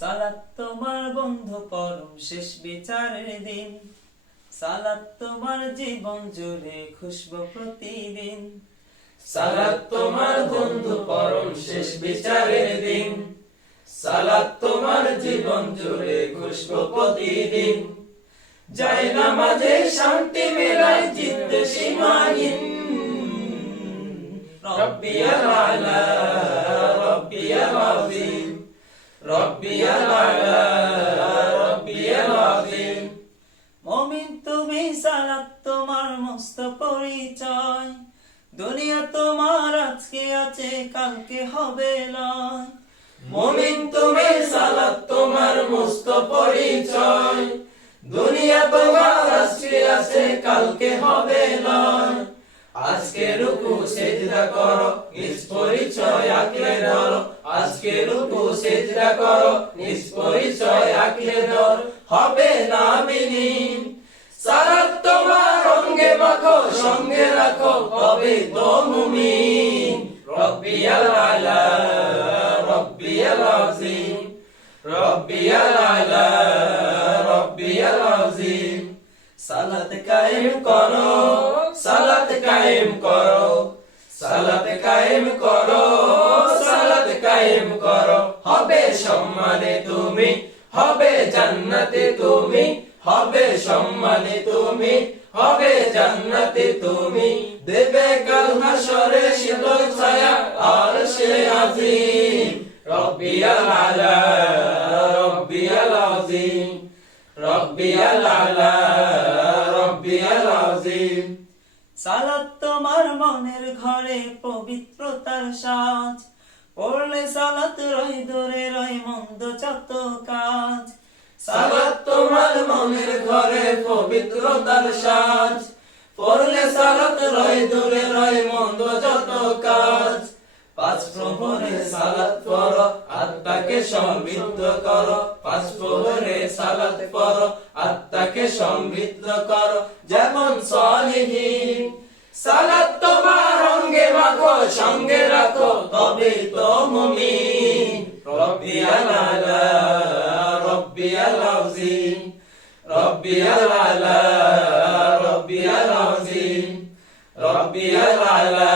সালাত তোমার বন্ধু পরম শেষ বিচারের দিন, সালাত তোমার জীবন জুড়ে খুশবু প্রতিদিন। সালাত তোমার বন্ধু পরম শেষ বিচারের দিন, সালাত তোমার জীবন জুড়ে খুশবু প্রতিদিন। যায় নামাজে শান্তি মেলায় জিত সীমাহীন, রব্বিয়াল আলা রব্বিয়াল আযীম, রব্বিয়াল আলা রব্বিয়াল আযীম। মুমিন তুমি, সালাত তোমার মস্ত পরিচয়, দুনিয়া তোমার আজকে আছে কালকে হবে লয়। মুমিন তুমি, সালাত তোমার মস্ত পরিচয়, দুনিয়া তোমার আজকে আছে কালকে হবে লয়। আজকে রুকু সিজদা করো, নিজ পরিচয় আঁকড়ে ধরো। আজকে রুকু সিজদা করো, নিজ পরিচয় আঁকড়ে ধরো, হবে না বিলীন। সালাত তোমার অঙ্গে মাখো, সঙ্গে রাখো, হবে তো মুমিন। রব্বিয়াল আলা রব্বিয়াল আযীম, রব্বিয়াল আলা রব্বিয়াল আযীম। সালাত কায়েম করো, সালাত কায়েম করো, সালাত কায়েম করো, সালাত কায়েম করো, হবে সম্মানে তুমি, হবে জান্নাতে তুমি, হবে সম্মানে তুমি, হবে জান্নাতে তুমি। দেবে কাল হাসরে শীতল ছায়া আরশে আজিম। রব্বিয়াল আলা রব্বিয়াল আযীম, রব্বিয়াল আলা রব্বিয়াল আযীম। সালাত তোমার মনের ঘরে পবিত্রতার সাজ, পড়লে সালাত রয় দূরে রয় মন্দ যত কাজ। সালাত তোমার মনের ঘরে পবিত্রতার সাজ, পড়লে সালাত রয় দূরে রয় মন্দ যত কাজ। পাঁচ প্রহরে সালাত পড়ো, আত্মাকে সমৃদ্ধ করো। পাঁচ প্রহরে সালাত পড়ো, আত্মাকে সমৃদ্ধ করো, যেমন সলিহিন। সালাত তোমার অঙ্গে মাখো, সঙ্গে রাখো, তবে তো মুমিন। রব্বিয়াল আলা রব্বিয়াল আযীম, রব্বিয়াল আলা রব্বিয়াল আযীম, রব্বিয়াল আলা